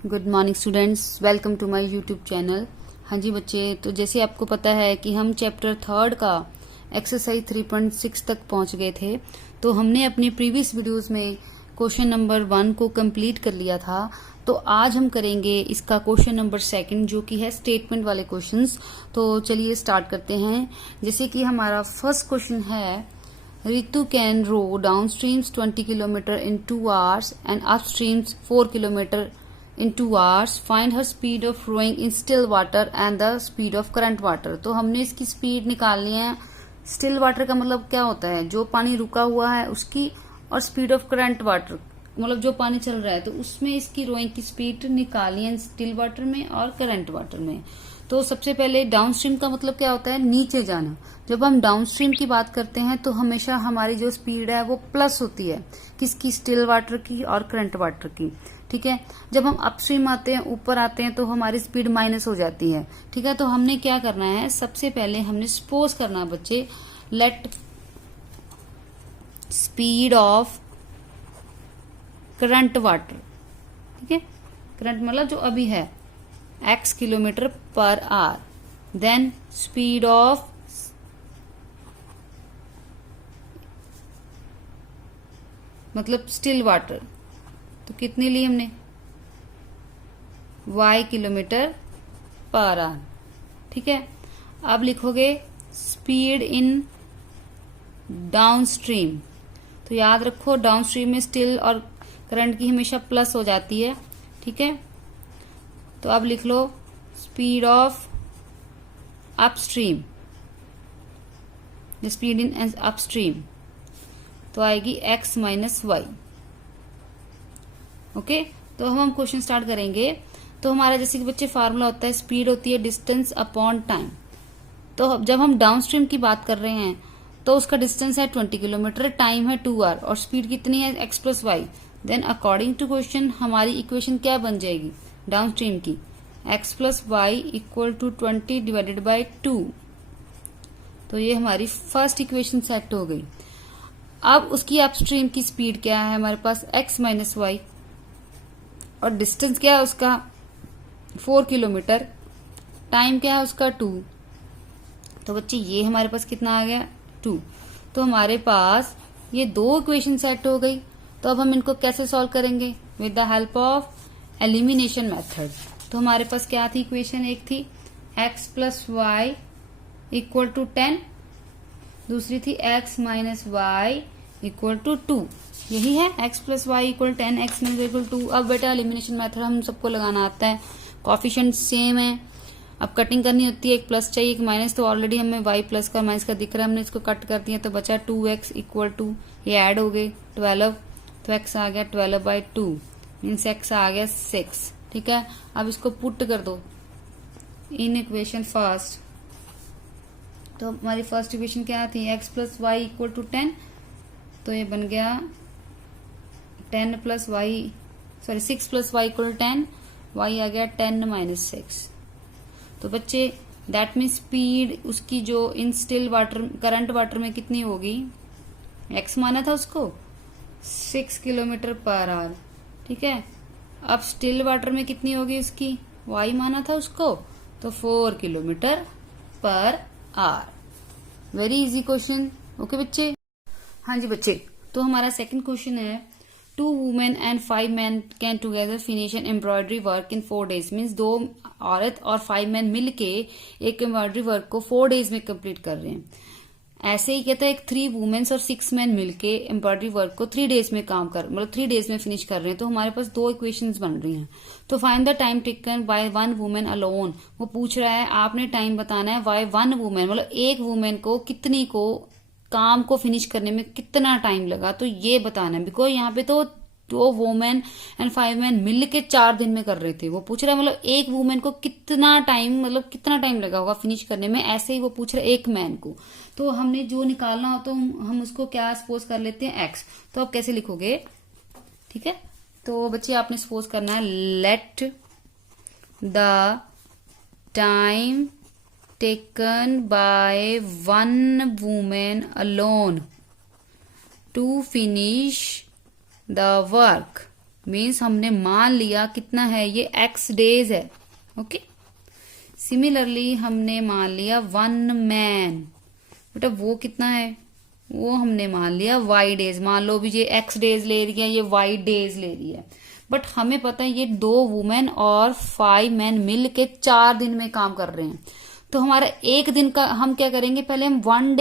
Good morning students, welcome to my YouTube channel. हाँ जी बच्चे, तो जैसे आपको पता है कि हम चैप्टर 3 का एक्सरसाइज 3.6 तक पहुंच गए थे। तो हमने अपनी प्रीवियस वीडियोस में क्वेश्चन नंबर 1 को कंप्लीट कर लिया था। तो आज हम करेंगे इसका क्वेश्चन नंबर 2 जो कि है स्टेटमेंट वाले क्वेश्चंस। तो चलिए स्टार्ट करते हैं। जैसे कि हमारा फर्स्ट क्वेश्चन है, Ritu can row downstreams 20 kilometer in 2 hours and upstreams 4 kilometer in 2 hours. Find her speed of rowing in still water and the speed of current water. तो हमने इसकी स्पीड निकालनी है। स्टिल वाटर का मतलब क्या होता है? जो पानी रुका हुआ है उसकी, और स्पीड ऑफ करंट वाटर मतलब जो पानी चल रहा है, तो उसमें इसकी रोइंग की स्पीड निकालनी है स्टिल वाटर में और करंट वाटर में। तो सबसे पहले डाउनस्ट्रीम का मतलब क्या होता है? नीचे जाना। जब हम डाउनस्ट्रीम की बात करते हैं तो हमेशा हमारी जो स्पीड है वो प्लस होती है, किसकी? स्टिल वाटर की और करंट वाटर की। ठीक है। जब हम अपस्ट्रीम आते हैं, ऊपर आते हैं, तो हमारी स्पीड माइनस हो जाती है। ठीक है। तो हमने क्या करना है, सबसे पहले हमने सपोज करना है बच्चे, let speed of current water, ठीक है, करंट मतलब जो अभी है, x kilometre per hour, then speed of मतलब स्टिल वाटर, तो कितनी ली हमने? y kilometre per hour. ठीक है। अब लिखोगे स्पीड इन डाउनस्ट्रीम। तो याद रखो, डाउनस्ट्रीम में स्टिल और करंट की हमेशा प्लस हो जाती है। ठीक है। तो अब लिख लो speed of upstream, speed in upstream, तो आएगी x माइनस वाई। ओके। तो हम क्वेश्चन स्टार्ट करेंगे। तो हमारा जैसे कि बच्चे फार्मूला होता है, स्पीड होती है डिस्टेंस अपॉन टाइम। तो जब हम डाउनस्ट्रीम की बात कर रहे हैं तो उसका डिस्टेंस है 20 किलोमीटर, टाइम है 2 आवर और स्पीड कितनी है? x plus y. Then according to question हमारी इक्वेशन क्या बन जाएगी डाउनस्ट्रीम की? x plus y equal to 20 divided by 2। तो ये हमारी फर्स्ट इक्वेशन सेट हो गई। अब उसकी अपस्ट्रीम की स्पीड क्या है हमारे पास? x माइनस वाई, और डिस्टेंस क्या है उसका? 4 किलोमीटर, टाइम क्या है उसका? 2। तो बच्चे ये हमारे पास कितना आ गया? 2। तो हमारे पास ये दो इक्वेशन सेट हो गई। तो अब हम इनको कैसे सॉल्व करेंगे? With the help of elimination method. तो हमारे पास क्या थी इक्वेशन? एक थी x plus y equal to 10, दूसरी थी x minus y equal to 2। यही है, x plus y equal 10, x minus equal 2। अब बेटा एलिमिनेशन मेथड हम सबको लगाना आता है, कॉफिशिएंट सेम है। अब कटिंग करनी होती है, एक प्लस चाहिए एक माइनस, तो ऑलरेडी हमें y प्लस का माइनस का दिख रहा है, हमने इसको कट कर दिया तो बचा 2x इक्वल टू, ये ऐड हो गए 12, तो x आ गया 12 बाई 2, मीन्स x आ गया 6। ठीक है। अब इसको पुट कर दो इन इक्वेशन फर्स्ट। तो हमारी फर्स्ट इक्वेशन क्या थी? x plus y equal to 10, तो ये बन गया 10 plus y, sorry 6 plus y equal 10, y आ गया 10 माइनस 6। तो बच्चे दैट मीन स्पीड उसकी जो in still water current water में कितनी होगी? x माना था उसको 6 किलोमीटर पर आवर। ठीक है। अब स्टिल वाटर में कितनी होगी उसकी? y माना था उसको, तो 4 kilometre per our. Very easy question. Okay बच्चे। हाँ जी बच्चे, तो हमारा सेकंड क्वेश्चन है, 2 women and 5 man can together finish an embroidery work in 4 days। Means 2 औरत और 5 मैन मिलके एक एम्ब्रॉयडरी वर्क को 4 days में कंप्लीट कर रहे हैं। ऐसे ही कहता है एक 3 वुमेन्स और 6 मैन मिलके एम्ब्रॉयडरी वर्क को 3 days में काम कर, मतलब 3 days में फिनिश कर रहे हैं। तो हमारे पास दो इक्वेशंस बन रही हैं। तो find the time taken by 1 women alone. वो पूछ रहा है आपने टाइम बताना है बाय 1 वुमेन, मतलब एक वुमेन को कितनी को काम को फिनिश करने में कितना टाइम लगा, तो ये बताना है। बिकॉज यहाँ पे तो 2 वुमेन एंड 5 मैन मिल के 4 दिन में कर रहे थे। वो पूछ रहा है मतलब एक वुमेन को कितना टाइम, मतलब कितना टाइम लगा होगा फिनिश करने में। ऐसे ही वो पूछ रहा है एक मैन को। तो हमने जो निकालना हो तो हम उसको क्या सपोज कर लेते हैं? x। तो अब कैसे लिखोगे? ठीक है। तो बच्चे आपने सपोज करना है, let the time taken by 1 woman alone to finish the work means हमने मान लिया कितना है, ये x डेज है। ओके, सिमिलरली हमने मान लिया 1 मैन, बेटा वो कितना है, वो हमने मान लिया y डेज। मान लो भी ये x डेज ले रही है, ये y डेज ले रही है, बट हमें पता है ये 2 वुमेन और 5 मैन मिल के 4 दिन में काम कर रहे हैं। तो हमारा एक दिन का हम क्या करेंगे, पहले हम 1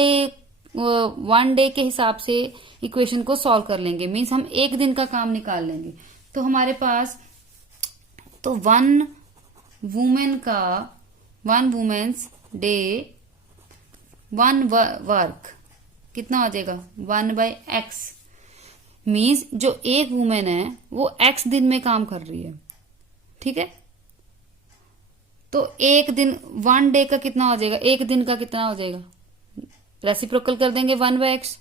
डे के हिसाब से इक्वेशन को सॉल्व कर लेंगे, मीन्स हम एक दिन का काम निकाल लेंगे। तो हमारे पास तो 1 वुमेन्स डे 1 वर्क कितना हो जाएगा 1/x, मीन्स जो एक वुमेन है वो x दिन में काम कर रही है। ठीक है, तो एक दिन 1 डे का कितना हो जाएगा, एक दिन का कितना हो जाएगा, रेसिप्रोकल कर देंगे 1/x,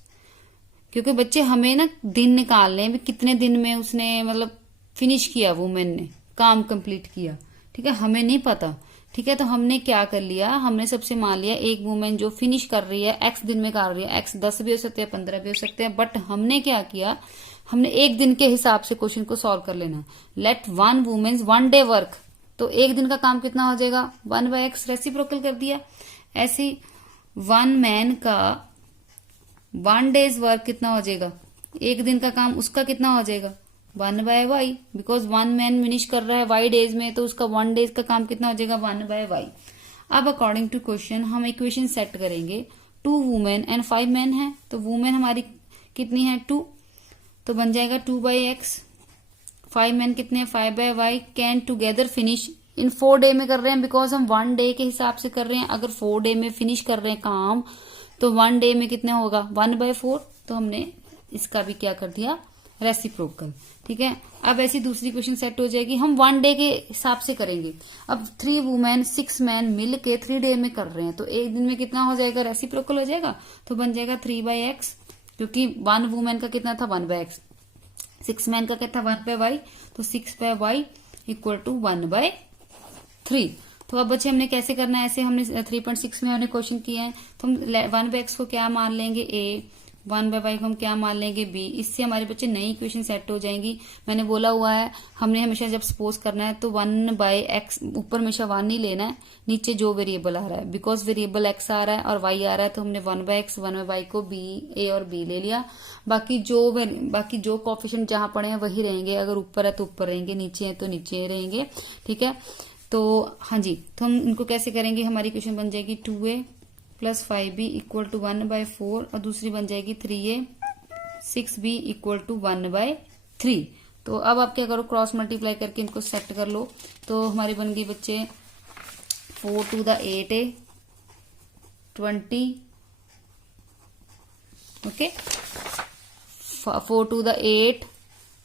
क्योंकि बच्चे हमें ना दिन निकालने हैं कितने दिन में उसने मतलब फिनिश किया, वुमेन ने काम कंप्लीट किया। ठीक है, हमें नहीं पता। ठीक है, तो हमने क्या कर लिया, हमने सबसे मान लिया एक वुमेन जो फिनिश कर रही है x दिन में कर रही है, x 10 भी हो सकते हैं 15 भी हो सकते हैं, बट हमने क्या किया, हमने एक दिन के हिसाब से क्वेश्चन को सॉल्व कर लेना। लेट 1 वुमेन्स 1 डे वर्क, तो एक दिन का काम कितना हो जाएगा 1/x, रेसिप्रोकल कर दिया। ऐसे 1 मैन का 1 डेज वर्क कितना हो जाएगा, एक दिन का काम उसका कितना हो जाएगा 1/y, बिकॉज 1 मैन फिनिश कर रहा है y डेज में, तो उसका 1 डेज का काम कितना हो जाएगा 1/y। अब अकॉर्डिंग टू क्वेश्चन हम इक्वेशन सेट करेंगे। 2 वुमेन एंड 5 मैन है, तो वुमेन हमारी कितनी है 2, तो बन जाएगा 2/x। 5 मैन कितने हैं 5/y। Can together finish in 4 day में कर रहे हैं, बिकॉज हम 1 डे के हिसाब से कर रहे हैं। अगर 4 डे में फिनिश कर रहे हैं काम, तो 1 डे में कितने होगा 1/4, तो हमने इसका भी क्या कर दिया रेसिप्रोकल। ठीक है, अब ऐसी दूसरी क्वेश्चन सेट हो जाएगी, हम 1 डे के हिसाब से करेंगे। अब 3 वुमेन 6 मैन मिल के 3 डे में कर रहे हैं, तो एक दिन में कितना हो जाएगा रेसिप्रोकल हो जाएगा, तो बन जाएगा 3/x, क्योंकि 1 वुमेन का कितना था 1/x, 6 मैन का क्या था 1/y, तो 6/y इक्वल टू 1/3। तो अब बच्चे हमने कैसे करना है, ऐसे हमने 3.6 में हमने क्वेश्चन किया है, तो हम 1/x को क्या मान लेंगे a, 1/y को हम क्या मान लेंगे b। इससे हमारे बच्चे नई इक्वेशन सेट हो जाएंगी। मैंने बोला हुआ है हमने हमेशा जब सपोज करना है तो 1/x ऊपर हमेशा 1 नहीं लेना है, नीचे जो वेरिएबल आ रहा है, बिकॉज वेरिएबल x आ रहा है और y आ रहा है, तो हमने 1/x 1/y को b, a और b ले लिया। बाकी जो कोफिशिएंट जहां पड़े हैं वही रहेंगे, अगर ऊपर है तो ऊपर रहेंगे, नीचे है तो नीचे रहेंगे। ठीक है, तो हाँ जी, तो हम इनको कैसे करेंगे, हमारी इक्वेशन बन जाएगी 2a plus 5b equal to 1/4, और दूसरी बन जाएगी 3a 6b इक्वल टू 1/3। तो अब आप क्या करो, क्रॉस मल्टीप्लाई करके इनको सेट कर लो। तो हमारी बन गई बच्चे 4 to the 8a 20, okay, 4 to the 8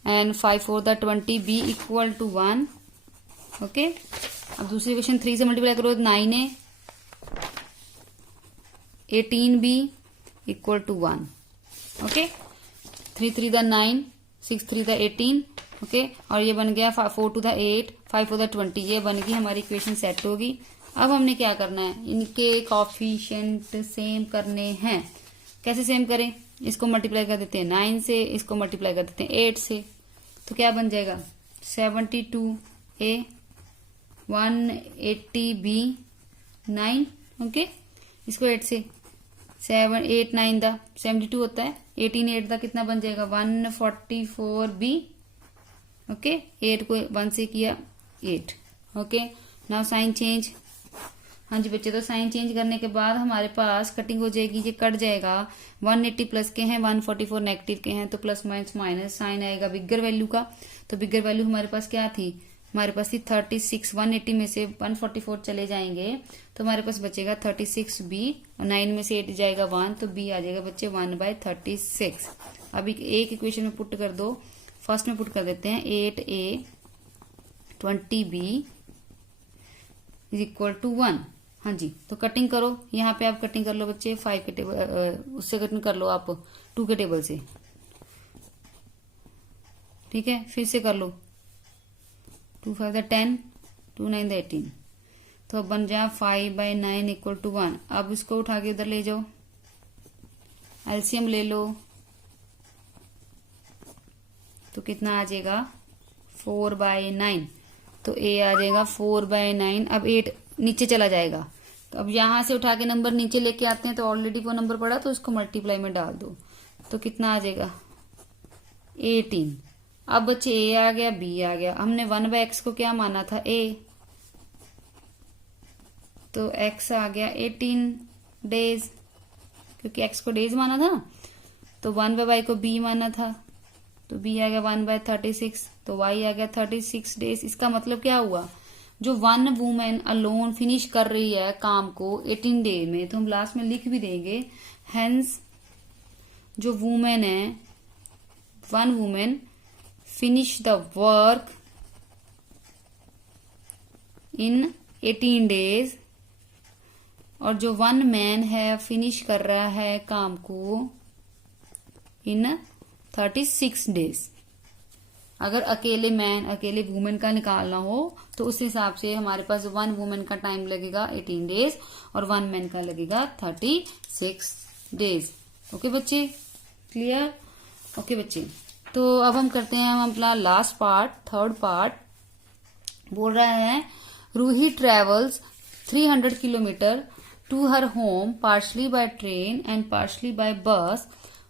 and 5 4 the 20, b equal to 1। Okay, अब दूसरी इक्वेशन 3 से मल्टीप्लाई करो 9a 18b equal to 1। Okay, 3 3 the 9, 6 3 the 18। Okay, और ये बन गया 4 to the 8, 5 4 the 20, ये बन गई हमारी इक्वेशन सेट होगी। अब हमने क्या करना है, इनके कोफिशिएंट सेम करने हैं। कैसे सेम करें, इसको मल्टीप्लाई कर देते हैं 9 से, इसको मल्टीप्लाई कर देते हैं 8 से, तो क्या बन जाएगा 72a 180b 9। ओके, इसको 8 से 7 8 9 दा 72 होता है, 18 8 दा कितना बन जाएगा 144b। ओके, 8 को 1 से किया 8। Okay, now sine change. हाँ जी बच्चे, तो साइन चेंज करने के बाद हमारे पास कटिंग हो जाएगी, ये कट जाएगा। 180 प्लस के हैं, 144 नेगेटिव के हैं, तो प्लस माइनस माइनस साइन आएगा बिगर वैल्यू का। तो बिगर वैल्यू हमारे पास क्या थी, हमारे पास थी 36। 180 में से 144 चले जाएंगे तो हमारे पास बचेगा 36b, और 9 में से 8 जाएगा 1, तो b आ जाएगा बच्चे 1/36। अब एक इक्वेशन में पुट कर दो, फर्स्ट में पुट कर देते हैं 8a 20b is equal to 1। हाँ जी, तो कटिंग करो, यहाँ पे आप कटिंग कर लो बच्चे 5 के टेबल, उससे कटिंग कर लो आप 2 के टेबल से। ठीक है, फिर से कर लो 2 5 the 10, 2 9 the 18, तो अब बन जाए 5/9 इक्वल टू 1। अब इसको उठा के उधर ले जाओ, एलसीएम ले लो, तो कितना आ जाएगा 4/9, तो ए आ जाएगा 4/9। अब 8 नीचे चला जाएगा, तो अब यहां से उठा के नंबर नीचे लेके आते हैं, तो ऑलरेडी वो नंबर पड़ा तो उसको मल्टीप्लाई में डाल दो, तो कितना आ जाएगा 18। अब बच्चे ए आ गया, बी आ गया। हमने 1/x को क्या माना था, ए, तो x आ गया 18 डेज, क्योंकि x को डेज माना था। तो 1/y को b माना था, तो b आ गया 1/36, तो y आ गया 36 डेज। इसका मतलब क्या हुआ, जो वन वुमेन अलोन फिनिश कर रही है काम को 18 डे में, तो हम लास्ट में लिख भी देंगे, हेंस जो वुमेन है, one women finish the work in 18 days, और जो वन मैन है फिनिश कर रहा है काम को इन 36 डेज। अगर अकेले मैन अकेले वुमेन का निकालना हो तो उस हिसाब से हमारे पास वन वुमेन का टाइम लगेगा 18 डेज और वन मैन का लगेगा 36 डेज। ओके बच्चे, क्लियर? ओके बच्चे, तो अब हम करते हैं हम अपना लास्ट पार्ट, थर्ड पार्ट। बोल रहा है Roohi travels 300 kilometre to her home partly by train and partly by bus.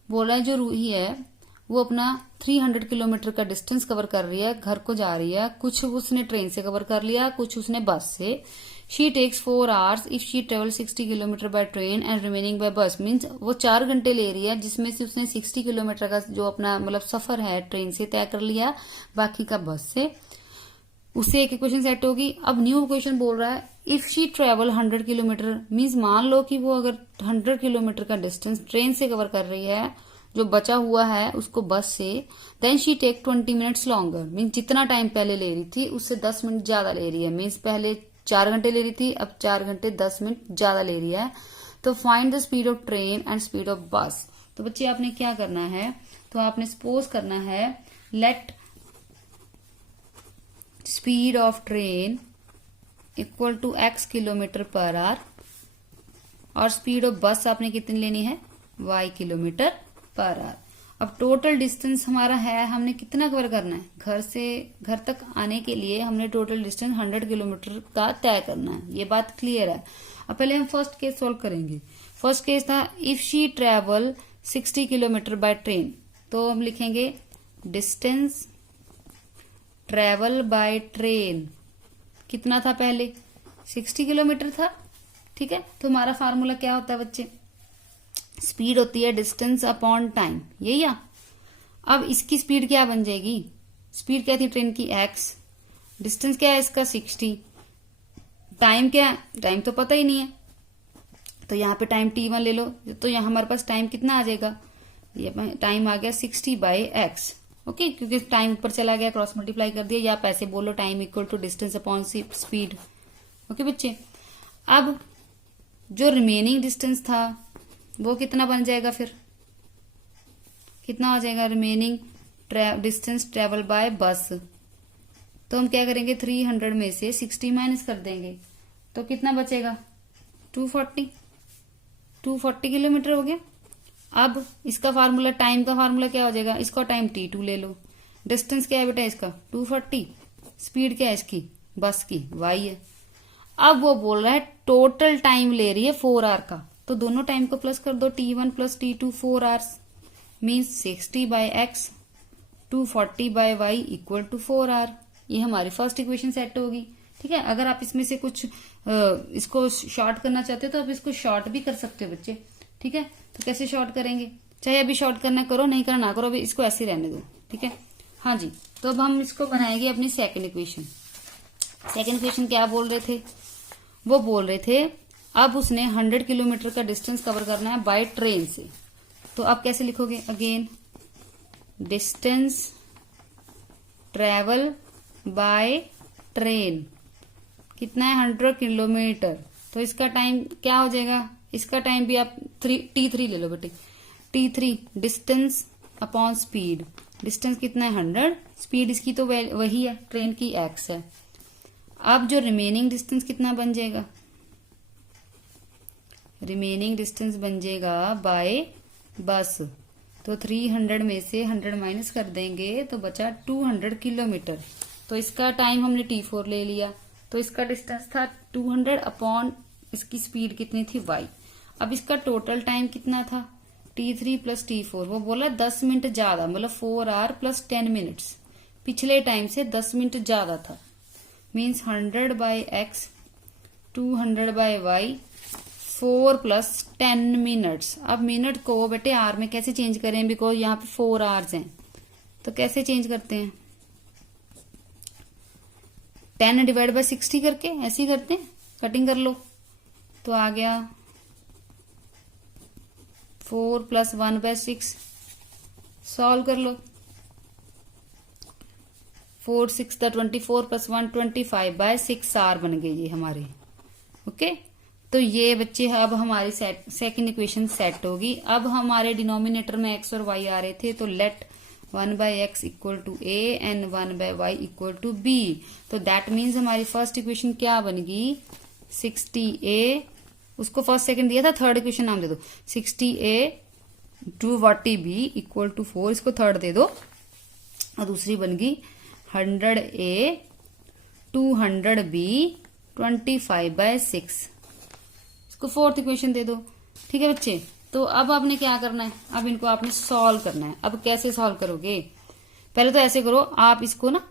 बोल रहा है जो रूही है वो अपना 300 किलोमीटर का डिस्टेंस कवर कर रही है, घर को जा रही है। कुछ उसने ट्रेन से कवर कर लिया, कुछ उसने बस से। She takes 4 hours if she travel 60 kilometre by train and remaining by bus. Means वो 4 घंटे ले रही है, जिसमें से उसने 60 किलोमीटर का जो अपना मतलब सफर है ट्रेन से तय कर लिया, बाकी का बस से। उससे एक क्वेश्चन सेट होगी। अब न्यू क्वेश्चन बोल रहा है if she travel 100 kilometre, means मान लो कि वो अगर 100 किलोमीटर का डिस्टेंस ट्रेन से कवर कर रही है, जो बचा हुआ है उसको बस से, then she take 20 minutes longer. Means जितना टाइम पहले ले रही थी उससे 10 मिनट ज्यादा ले रही है। मीन्स पहले 4 घंटे ले रही थी, अब 4 घंटे 10 मिनट ज्यादा ले रही है। तो find the speed of train and speed of बस। तो बच्चे आपने क्या करना है, तो आपने सपोज करना है let speed of train equal to x kilometre per hour, और स्पीड ऑफ बस आपने कितनी लेनी है, y किलोमीटर पर आवर। अब टोटल डिस्टेंस हमारा है, हमने कितना कवर करना है, घर से घर तक आने के लिए हमने टोटल डिस्टेंस 100 किलोमीटर का तय करना है। ये बात क्लियर है। अब पहले हम फर्स्ट केस सॉल्व करेंगे। फर्स्ट केस था if she travel 60 kilometre by train, तो हम लिखेंगे डिस्टेंस ट्रेवल बाय ट्रेन कितना था, पहले 60 किलोमीटर था। ठीक है, तो हमारा फार्मूला क्या होता है बच्चे, स्पीड होती है डिस्टेंस अपॉन टाइम, यही है। अब इसकी स्पीड क्या बन जाएगी, स्पीड क्या थी ट्रेन की x, डिस्टेंस क्या है इसका 60, टाइम क्या है, टाइम तो पता ही नहीं है, तो यहाँ पे टाइम t1 ले लो, तो यहाँ हमारे पास टाइम कितना आ जाएगा, ये टाइम आ गया 60/x। ओके, क्योंकि टाइम ऊपर चला गया, क्रॉस मल्टीप्लाई कर दिया, या पैसे बोलो time equal to distance upon speed. Okay बच्चे, अब जो रिमेनिंग डिस्टेंस था वो कितना बन जाएगा, फिर कितना हो जाएगा रिमेनिंग डिस्टेंस ट्रेवल बाय बस। तो हम क्या करेंगे, 300 में से 60 माइनस कर देंगे, तो कितना बचेगा 240 किलोमीटर हो गया। अब इसका फार्मूला, टाइम का फार्मूला क्या हो जाएगा, इसका टाइम t2 ले लो, डिस्टेंस क्या है बेटा इसका 240, स्पीड क्या है इसकी बस की y है। अब वो बोल रहा है टोटल टाइम ले रही है 4 आवर का, तो दोनों टाइम को प्लस कर दो, t1 plus t2 4 hours, means 60/x 240/y equal to 4 hour. ये हमारी फर्स्ट इक्वेशन सेट होगी। ठीक है, अगर आप इसमें से कुछ इसको शॉर्ट करना चाहते हो तो आप इसको शॉर्ट भी कर सकते हो बच्चे। ठीक है, तो कैसे शॉर्ट करेंगे, चाहे अभी शॉर्ट करना करो, नहीं करना ना करो, अभी इसको ऐसे ही रहने दो। ठीक है, हाँ जी, तो अब हम इसको बनाएंगे अपनी सेकंड इक्वेशन। सेकंड इक्वेशन क्या बोल रहे थे, वो बोल रहे थे अब उसने 100 किलोमीटर का डिस्टेंस कवर करना है बाय ट्रेन से, तो आप कैसे लिखोगे, again distance travel by train कितना है 100 किलोमीटर, तो इसका टाइम क्या हो जाएगा, इसका टाइम भी आप t3 ले लो बेटे, t3 distance upon speed, distance कितना है 100, स्पीड इसकी तो वही है ट्रेन की x है। अब जो रिमेनिंग डिस्टेंस कितना बन जाएगा, रिमेनिंग डिस्टेंस बन जाएगा बाय बस, तो 300 में से 100 माइनस कर देंगे तो बचा 200 किलोमीटर। तो इसका टाइम हमने T4 ले लिया, तो इसका डिस्टेंस था 200 अपॉन इसकी स्पीड कितनी थी y। अब इसका टोटल टाइम कितना था T3 प्लस T4, वो बोला 10 मिनट ज्यादा, मतलब 4 आवर प्लस 10 मिनट्स, पिछले टाइम से 10 मिनट ज्यादा था। Means 100 by x 200 by y 4 plus 10 minutes. अब मिनट को बेटे आर में कैसे चेंज करें, बिकॉज यहाँ पे 4 आवर्स हैं, तो कैसे चेंज करते हैं, 10 डिवाइड बाय 60 करके ऐसे ही करते हैं, कटिंग कर लो। तो आ गया 4 प्लस 1 बाय 6, सॉल्व कर लो। 4 6 24 प्लस 1 25 बाय 6 आर बन गई ये हमारे। ओके, तो ये बच्चे अब हमारी सेकंड इक्वेशन सेट होगी। अब हमारे डिनोमिनेटर में x और y आ रहे थे, तो let 1 by x equal to a and 1 by y equal to b। तो दैट मीन्स हमारी फर्स्ट इक्वेशन क्या बनेगी, 60a, उसको फर्स्ट सेकंड दिया था, थर्ड इक्वेशन नाम दे दो 60a to 40b equal to 4, इसको थर्ड दे दो। और दूसरी बन गई 100a 200b 25 बाय 6, इसको फोर्थ इक्वेशन दे दो। ठीक है बच्चे, तो अब आपने क्या करना है, अब इनको आपने सॉल्व करना है। अब कैसे सॉल्व करोगे, पहले तो ऐसे करो, आप इसको ना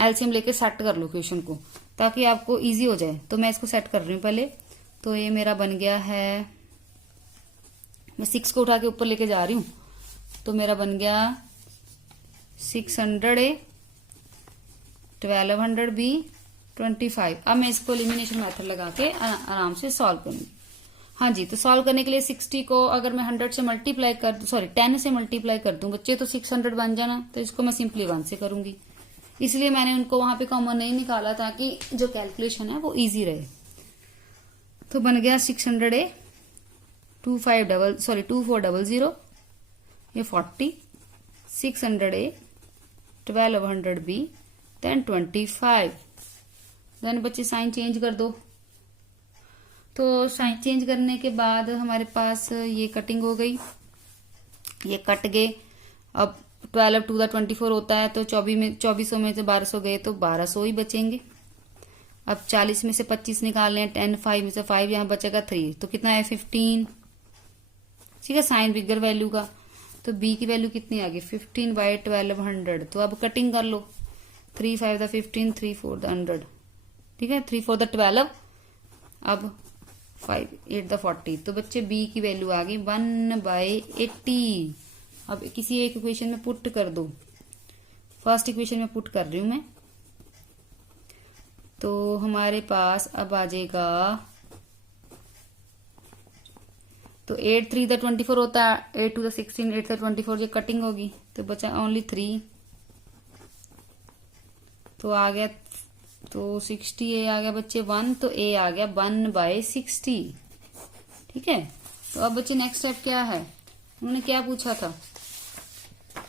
एलसीएम लेके सेट कर लो क्वेश्चन को, ताकि आपको इजी हो जाए। तो मैं इसको सेट कर रही हूँ पहले। तो ये मेरा बन गया है, मैं 6 को उठा के ऊपर लेके जा रही हूँ, तो मेरा बन गया 600a 1200b 25। अब मैं इसको एलिमिनेशन मेथड लगा के आराम से सॉल्व करूंगी। हाँ जी, तो सॉल्व करने के लिए 60 को अगर मैं 100 से मल्टीप्लाई कर 10 से मल्टीप्लाई कर दूं बच्चे, तो 600 बन जाना। तो इसको मैं सिंपली 1 से करूंगी, इसलिए मैंने उनको वहां पे कॉमन नहीं निकाला, ताकि जो कैलकुलेशन है वो इजी रहे। तो बन गया 600a 2400, ये 40, 600a 1200b देन 25। देन बच्चे साइन चेंज कर दो। तो साइन चेंज करने के बाद हमारे पास ये कटिंग हो गई, ये कट गए। अब 12 टू द 24 होता है, तो 2400 में से 1200 गए तो 1200 ही बचेंगे। अब 40 में से 25 निकाल लें, 10 5 में से 5 यहाँ बचेगा 3, तो कितना है 15। ठीक है, साइन बिगर वैल्यू का। तो b की वैल्यू कितनी आ गई 15 बाई 1200। तो अब कटिंग कर लो, 3 5 द 15 3 4 द 100। ठीक है, 3 4 द 12, अब 5 8 द 40। तो बच्चे b की वैल्यू आ गई 1/80। अब किसी एक इक्वेशन में पुट कर दो, फर्स्ट इक्वेशन में पुट कर रही हूं मैं। तो हमारे पास अब आ जाएगा, तो 8 3 द 24 होता है, 8 2 द 16 8 द 24, ये कटिंग होगी, तो बचा ओनली 3। तो आ गया, तो 60a आ गया बच्चे 1, तो a आ गया 1/60। ठीक है, तो अब बच्चे नेक्स्ट स्टेप क्या है, उन्होंने क्या पूछा था,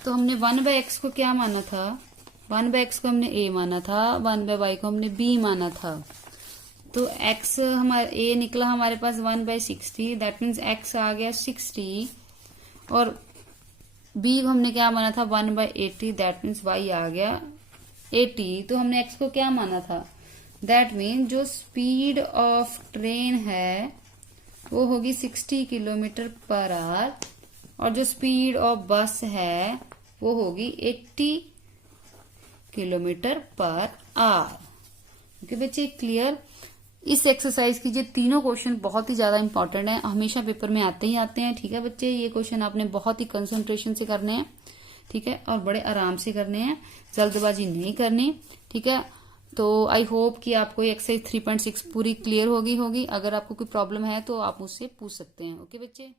तो हमने 1/x को क्या माना था, 1/x को हमने a माना था, 1/y को हमने b माना था। तो x हमारा a निकला हमारे पास 1/60, दैट मीन्स x आ गया 60, और b को हमने क्या माना था 1/80, दैट मीन्स y आ गया 80। तो हमने x को क्या माना था, दैट मीन जो स्पीड ऑफ ट्रेन है वो होगी 60 किलोमीटर पर आवर, और जो स्पीड ऑफ बस है वो होगी 80 किलोमीटर पर आवर। ओके बच्चे, क्लियर। इस एक्सरसाइज की ये तीनों क्वेश्चन बहुत ही ज्यादा इंपॉर्टेंट है, हमेशा पेपर में आते ही आते हैं। ठीक है बच्चे, ये क्वेश्चन आपने बहुत ही कंसंट्रेशन से करने हैं। ठीक है, और बड़े आराम से करने हैं, जल्दबाजी नहीं करनी। ठीक है, तो आई होप कि आपको ये एक्सरसाइज 3.6 पूरी क्लियर होगी। अगर आपको कोई प्रॉब्लम है तो आप मुझसे पूछ सकते हैं। ओके बच्चे।